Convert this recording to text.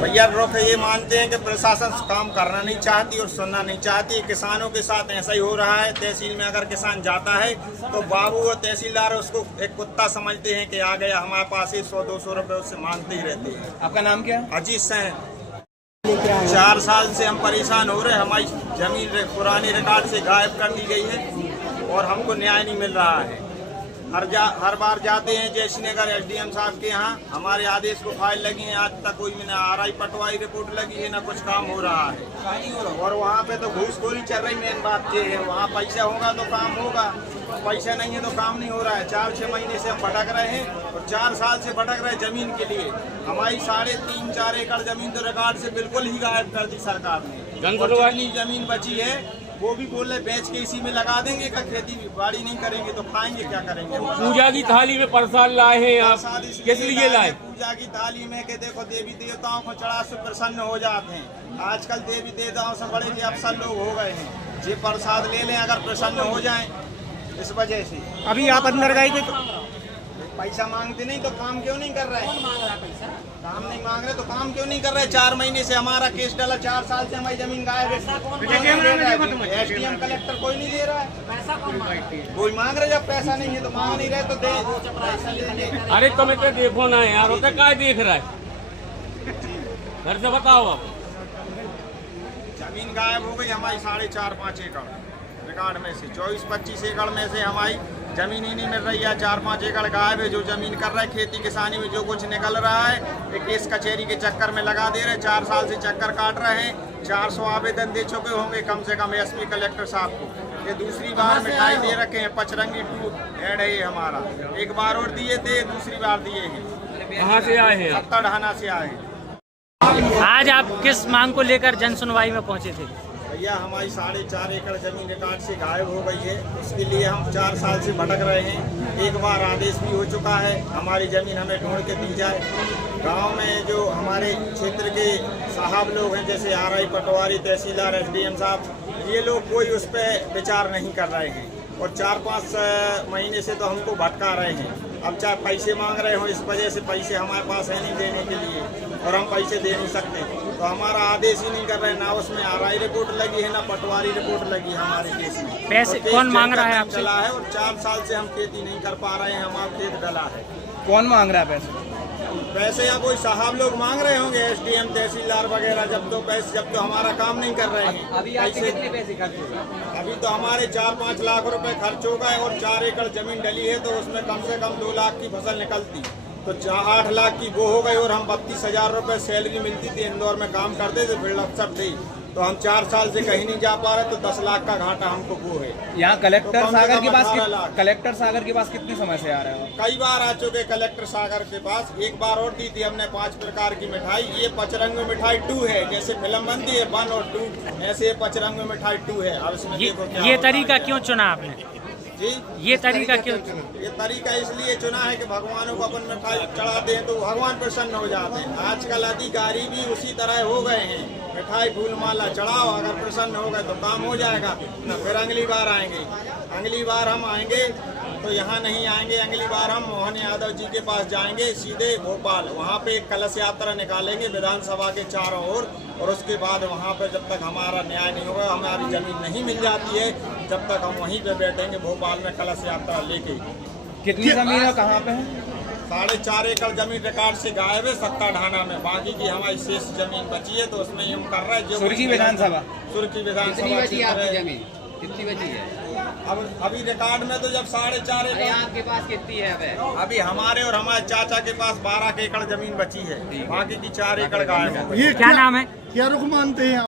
भैया रुख ये मानते हैं कि प्रशासन काम करना नहीं चाहती और सुनना नहीं चाहती। किसानों के साथ ऐसा ही हो रहा है। तहसील में अगर किसान जाता है तो बाबू और तहसीलदार उसको एक कुत्ता समझते हैं कि आ गया, हमारे पास ही 100-200 रुपए उससे मांगते ही रहते हैं। आपका नाम क्या? अजीत सिंह। 4 साल से हम परेशान हो रहे हैं। हमारी जमीन पुरानी रिकॉर्ड से गायब कर दी गई है और हमको न्याय नहीं मिल रहा है। हर बार जाते हैं जयश्रीनगर एसडीएम साहब के यहाँ, हमारे आदेश को फाइल लगी है, आज तक कोई ना आरआई पटवाई रिपोर्ट लगी है, ना कुछ काम हो रहा है। और वहाँ पे तो घूसखोरी चल रही। मेन बात ये है, वहाँ पैसा होगा तो काम होगा, पैसा नहीं है तो काम नहीं हो रहा है। 4-6 महीने से हम भटक रहे हैं और 4 साल से भटक रहे जमीन के लिए। हमारी 3.5-4 एकड़ जमीन तो रिकॉर्ड से बिल्कुल ही गायब कर दी सरकार ने। और जितनी जमीन बची है वो भी बोल रहे बेच के इसी में लगा देंगे, का खेती बाड़ी नहीं करेंगे तो खाएंगे क्या करेंगे। पूजा की थाली में प्रसाद लाए हैं आप, किस लिए लाए? पूजा की थाली में के देखो देवी देवताओं को चढ़ा से प्रसन्न हो जाते हैं। आजकल देवी देवताओं से बड़े के अफसर लोग हो गए हैं। ये प्रसाद ले लें अगर प्रसन्न हो जाएं, इस वजह से। अभी आप अंदर गए थे तो पैसा मांगते नहीं तो काम क्यों नहीं कर रहे हैं? काम नहीं मांग रहे तो काम क्यों नहीं कर रहे? 4 महीने से हमारा केस डाला, 4 साल से हमारी जमीन गायब है। एसडीएम कलेक्टर कोई नहीं दे रहा है। कोई मांग रहे, जब पैसा नहीं है तो मांग नहीं रहे तो दे। अरे तुम्हें तो देखो ना यार, होता क्या देख रहा है? घर से बताओ आप। जमीन गायब हो गई हमारी 4.5-5 एकड़ रिकॉर्ड में से। 24-25 एकड़ में से हमारी जमीन ही नहीं मिल रही है। 4-5 एकड़ गायब है। जो जमीन कर रहा है खेती किसानी में जो कुछ निकल रहा है, एक केस कचहरी के चक्कर में लगा दे रहे। 4 साल से चक्कर काट रहे हैं। 400 आवेदन दे चुके होंगे कम से कम एसपी कलेक्टर साहब को। ये दूसरी बार मिठाई दे रखे हैं। पचरंगी 2 ऐड है हमारा। एक बार और दिए थे, दूसरी बार दिए हैं। कहाँ से आए हैं? सत्ता ढाना से आए। आज आप किस मांग को लेकर जन सुनवाई में पहुंचे थे? भैया हमारी 4.5 एकड़ जमीन रिकॉर्ड से गायब हो गई है। उसके लिए हम 4 साल से भटक रहे हैं। एक बार आदेश भी हो चुका है हमारी जमीन हमें ढूंढ के दी जाए। गांव में जो हमारे क्षेत्र के साहब लोग हैं, जैसे आरआई पटवारी, तहसीलदार, एसडीएम साहब, ये लोग कोई उस पर विचार नहीं कर रहे हैं। और 4-5 महीने से तो हमको भटका रहे हैं। अब चाहे पैसे मांग रहे हो, इस वजह से पैसे हमारे पास है नहीं देने के लिए और हम पैसे दे नहीं सकते। तो हमारा आदेश ही नहीं कर रहे, ना उसमें आरआई रिपोर्ट लगी है ना पटवारी रिपोर्ट लगी है हमारे केस में। पैसे कौन मांग रहा है आपसे? चला है और 4 साल से हम खेती नहीं कर पा रहे हैं। हमारा खेत डला है। कौन मांग रहा है पैसे? पैसे या कोई साहब लोग मांग रहे होंगे, एसडीएम तहसीलदार वगैरह। जब तो हमारा काम नहीं कर रहे हैं। अभी आपके कितने पैसे खर्च हो गए? अभी तो हमारे 4-5 लाख रुपए खर्च हो गए और 4 एकड़ जमीन डली है तो उसमें कम से कम 2 लाख की फसल निकलती, तो 8 लाख की वो हो गई। और हम 32,000 रुपए सैलरी मिलती थी, इंदौर में काम करते थे, फिर अफसर थे। तो हम 4 साल से कहीं नहीं जा पा रहे, तो 10 लाख का घाटा हमको वो है। यहाँ कलेक्टर सागर के पास कितने समय से आ रहे हो? कई बार आ चुके कलेक्टर सागर के पास। एक बार और दी थी हमने 5 प्रकार की मिठाई। ये पचरंग मिठाई 2 है, जैसे फिल्म बनती है 1 और 2, ऐसे ये पचरंग मिठाई 2 है। अब इसमें ये तरीका क्यों चुना आपने जी? ये तरीका क्यों? ये तरीका इसलिए चुना है कि भगवानों को अपन मिठाई चढ़ाते हैं तो भगवान प्रसन्न हो जाते हैं। आजकल अधिकारी भी उसी तरह हो गए हैं। मिठाई फूल माला चढ़ाओ, अगर प्रसन्न हो गए तो काम हो जाएगा, ना फिर अगली बार आएंगे। अगली बार हम आएंगे तो यहाँ नहीं आएंगे। अगली बार हम मोहन यादव जी के पास जाएंगे सीधे भोपाल। वहाँ पे एक कलश यात्रा निकालेंगे विधानसभा के चारों ओर। और उसके बाद वहाँ पे जब तक हमारा न्याय नहीं होगा, हमारी जमीन नहीं मिल जाती है, जब तक हम वहीं पे बैठेंगे भोपाल में कलश यात्रा लेके। कितनी जमीन है, कहाँ पे है? 4.5 एकड़ जमीन रिकॉर्ड से गायब है सत्ता ढाना में। बाकी की हमारी शेष जमीन बची है तो उसमें हम कर रहे हैं। सुर्खी विधानसभा जमीन कितनी बची है? अब अभी रिकॉर्ड में तो जब 4.5 एकड़ आपके पास कितनी है? अभी हमारे और हमारे चाचा के पास 12 एकड़ जमीन बची है। बाकी की 4 एकड़ गायब है। क्या नाम है? क्या रुख मानते हैं?